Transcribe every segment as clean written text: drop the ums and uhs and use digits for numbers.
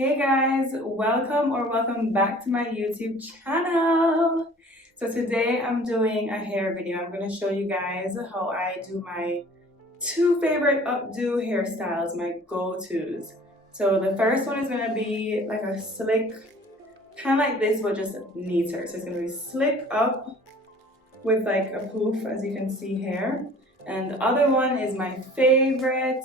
Hey guys, welcome back to my YouTube channel. So today I'm doing a hair video. I'm going to show you guys how I do my two favorite updo hairstyles, my go-tos. So the first one is going to be like a slick, kind of like this, but just neater. So it's going to be slick up with like a poof, as you can see here. And the other one is my favorite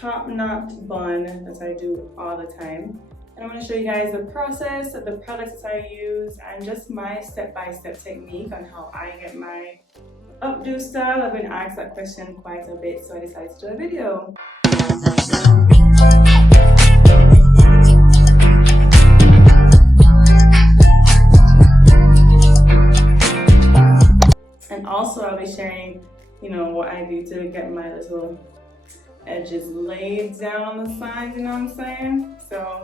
top knot bun that I do all the time. And I'm going to show you guys the process, the products that I use, and just my step-by-step technique on how I get my updo style. I've been asked that question quite a bit, so I decided to do a video. And also I'll be sharing, what I do to get my little edges laid down on the sides, you know what I'm saying? So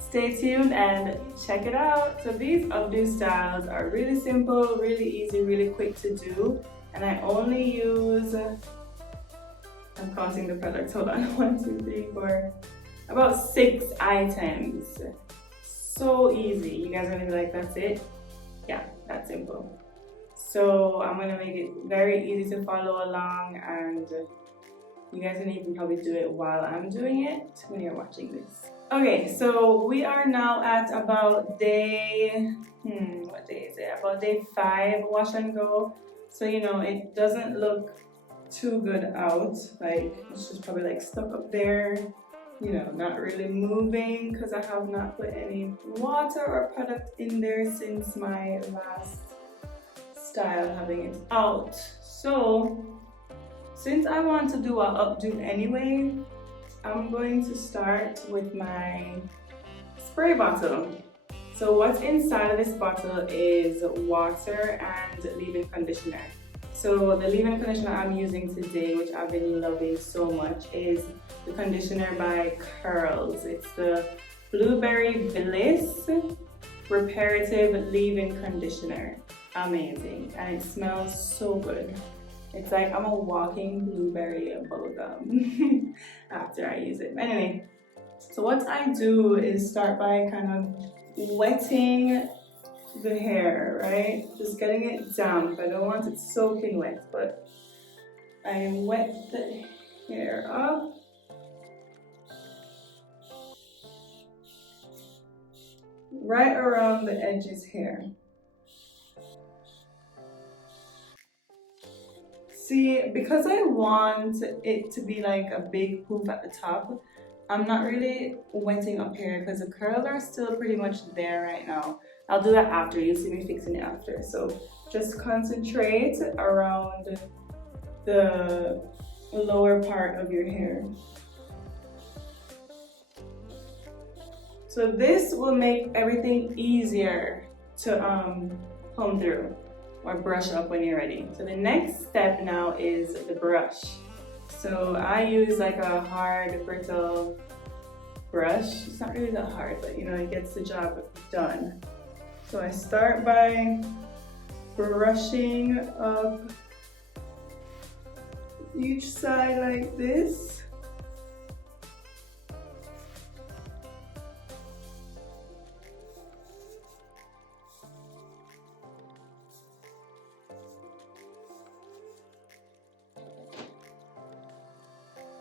stay tuned and check it out. So these updo styles are really simple, really easy, really quick to do. And I only use, I'm counting the products, hold on, 1, 2, 3, 4, about 6 items. So easy. You guys are gonna be like, that's it? Yeah, that's simple. So I'm gonna make it very easy to follow along, and you guys can even probably do it while I'm doing it when you're watching this. Okay, so we are now at about day, what day is it? About day 5 wash and go. So it doesn't look too good out. Like it's just probably like stuck up there, not really moving because I have not put any water or product in there since my last style having it out. So since I want to do an updo anyway, I'm going to start with my spray bottle. So what's inside of this bottle is water and leave-in conditioner. So the leave-in conditioner I'm using today, which I've been loving so much, is the conditioner by Curls. It's the Blueberry Bliss Reparative Leave-In Conditioner. Amazing, and it smells so good. It's like I'm a walking blueberry bubblegum after I use it. Anyway, so what I do is start by kind of wetting the hair, right? Just getting it damp. I don't want it soaking wet, but I wet the hair up. Right around the edges here. See, because I want it to be like a big poof at the top, I'm not really wetting up here because the curls are still pretty much there right now. I'll do that after, you'll see me fixing it after. So just concentrate around the lower part of your hair. So this will make everything easier to comb through or brush up when you're ready. So the next step now is the brush. So I use like a hard, brittle brush. It's not really that hard, but it gets the job done. So I start by brushing up each side like this.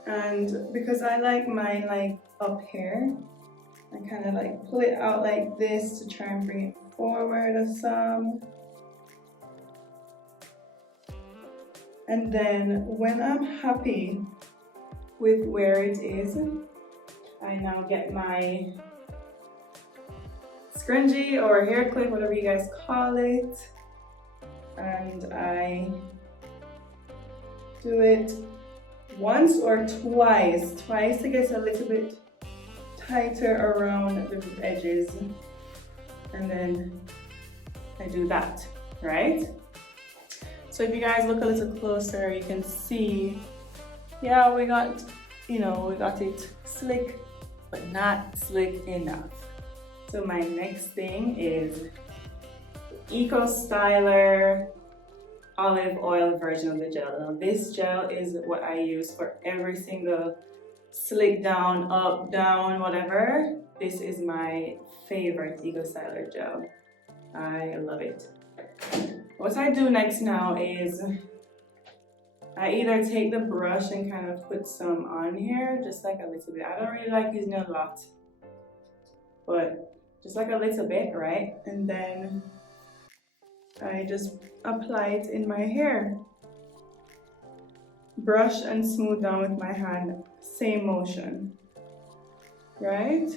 And because I like mine like up here, I kind of like pull it out like this to try and bring it forward a some. And then when I'm happy with where it is, I now get my scrunchie or hair clip, whatever you guys call it, and I do it once or twice to get a little bit tighter around the edges, and then I do that, right? So if you guys look a little closer, you can see, yeah, we got it slick, but not slick enough. So my next thing is Eco Styler olive oil version of the gel. Now this gel is what I use for every single slick down, up, down, whatever, this is my favorite Ego Styler gel. I love it. What I do next now is I either take the brush and kind of put some on here, just like a little bit. I don't really like using a lot, but just like a little bit, right? And then I just apply it in my hair. Brush and smooth down with my hand, same motion, right?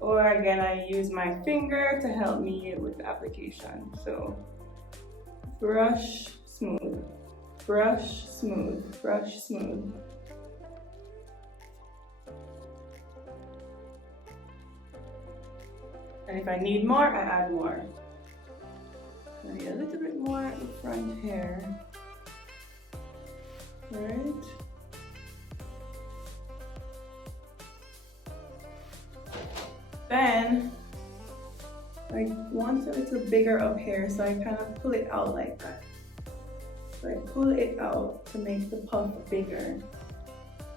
Or again, I use my finger to help me with the application. So brush, smooth, brush, smooth, brush, smooth. And if I need more, I add more. I need a little bit more in the front hair. Right? Then I want a little bigger up here, so I kind of pull it out like that. So I pull it out to make the puff bigger.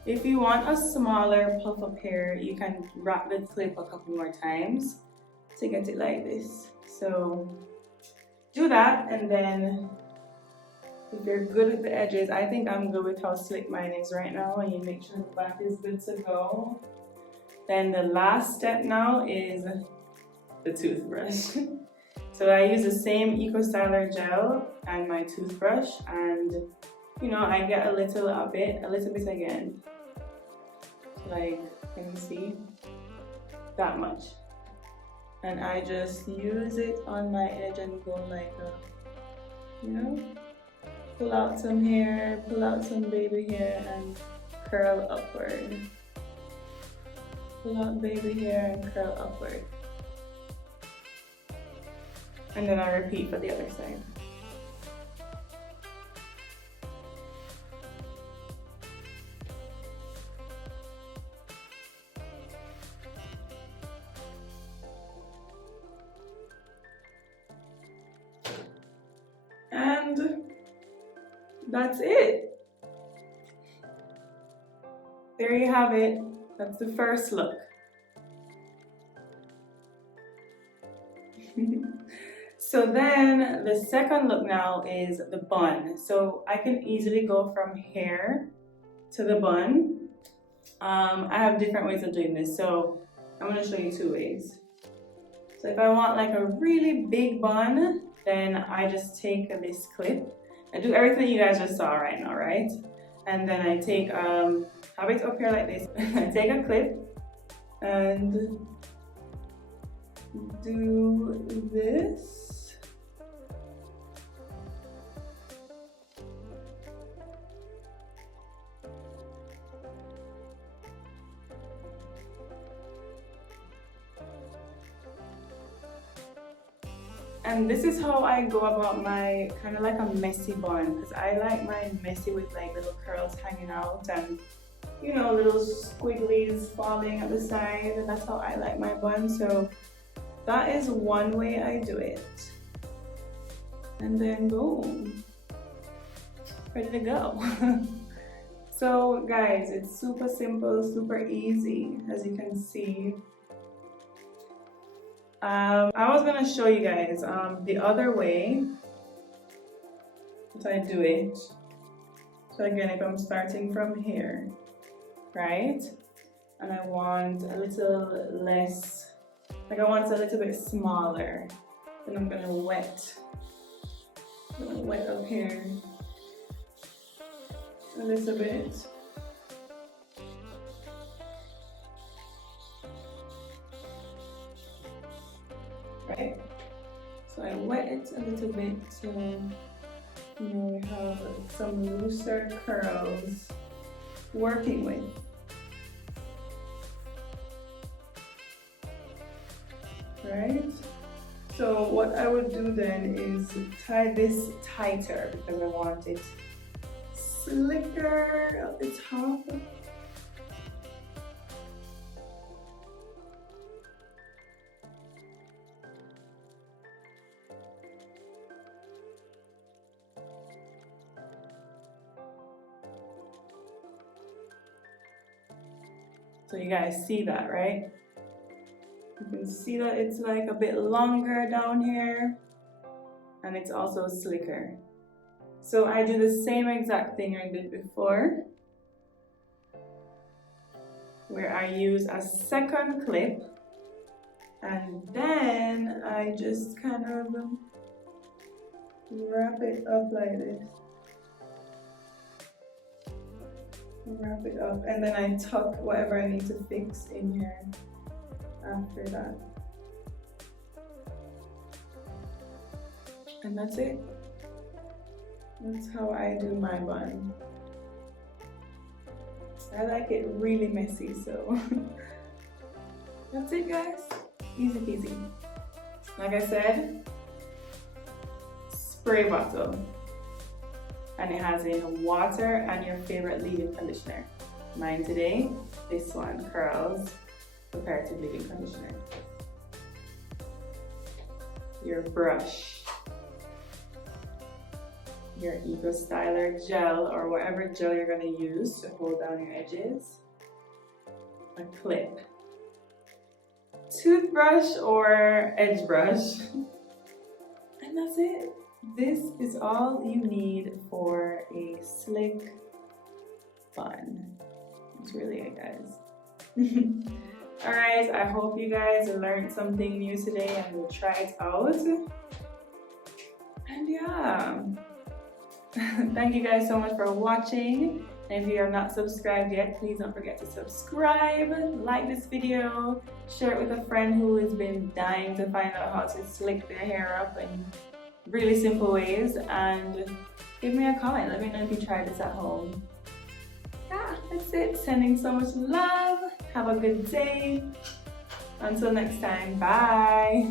If you want a smaller puff up here, you can wrap the clip a couple more times to get it like this. So do that, and then if you're good with the edges, I think I'm good with how slick mine is right now, and you make sure the back is good to go. Then the last step now is the toothbrush. So I use the same Eco Styler gel and my toothbrush, and you know, I get a little bit again. Like, can you see? That much. And I just use it on my edge and go like a, you know, pull out some hair, pull out some baby hair, and curl upward. Pull out baby hair and curl upward. And then I repeat for the other side. And that's it. There you have it. That's the first look. So then the second look now is the bun. So I can easily go from hair to the bun. I have different ways of doing this. So I'm gonna show you two ways. So if I want like a really big bun, then I just take this clip. I do everything you guys just saw right now, right? And then I take, have it up here like this. I take a clip and do this. And this is how I go about my kind of like a messy bun, because I like mine messy with like little curls hanging out and, you know, little squigglies falling at the side. And that's how I like my bun. So that is one way I do it. And then boom, ready to go. So guys, it's super simple, super easy, as you can see. I was gonna show you guys the other way that I do it. So again, if I'm starting from here, right, and I want a little less, like I want it a little bit smaller, then I'm gonna wet up here a little bit. Right? So I wet it a little bit so, you know, we have some looser curls working with. Right? So what I would do then is tie this tighter because I want it slicker at the top. So you guys see that, right? You can see that it's like a bit longer down here, and it's also slicker. So I do the same exact thing I did before, where I use a second clip, and then I just kind of wrap it up like this. Wrap it up, and then I tuck whatever I need to fix in here after that. And that's it. That's how I do my bun. I like it really messy, so that's it, guys. Easy peasy. Like I said, spray bottle. And it has in water and your favorite leave-in conditioner. Mine today, this one, Curls Reparative Leave-In Conditioner. Your brush. Your Eco Styler gel or whatever gel you're going to use to hold down your edges. A clip. Toothbrush or edge brush. And that's it. This is all you need for a slick bun. That's really it, guys. Alright, I hope you guys learned something new today and will try it out. And yeah, thank you guys so much for watching. And if you are not subscribed yet, please don't forget to subscribe, like this video, share it with a friend who has been dying to find out how to slick their hair up in really simple ways, and give me a comment. Let me know if you tried this at home. Yeah, that's it. Sending so much love. Have a good day. Until next time, bye.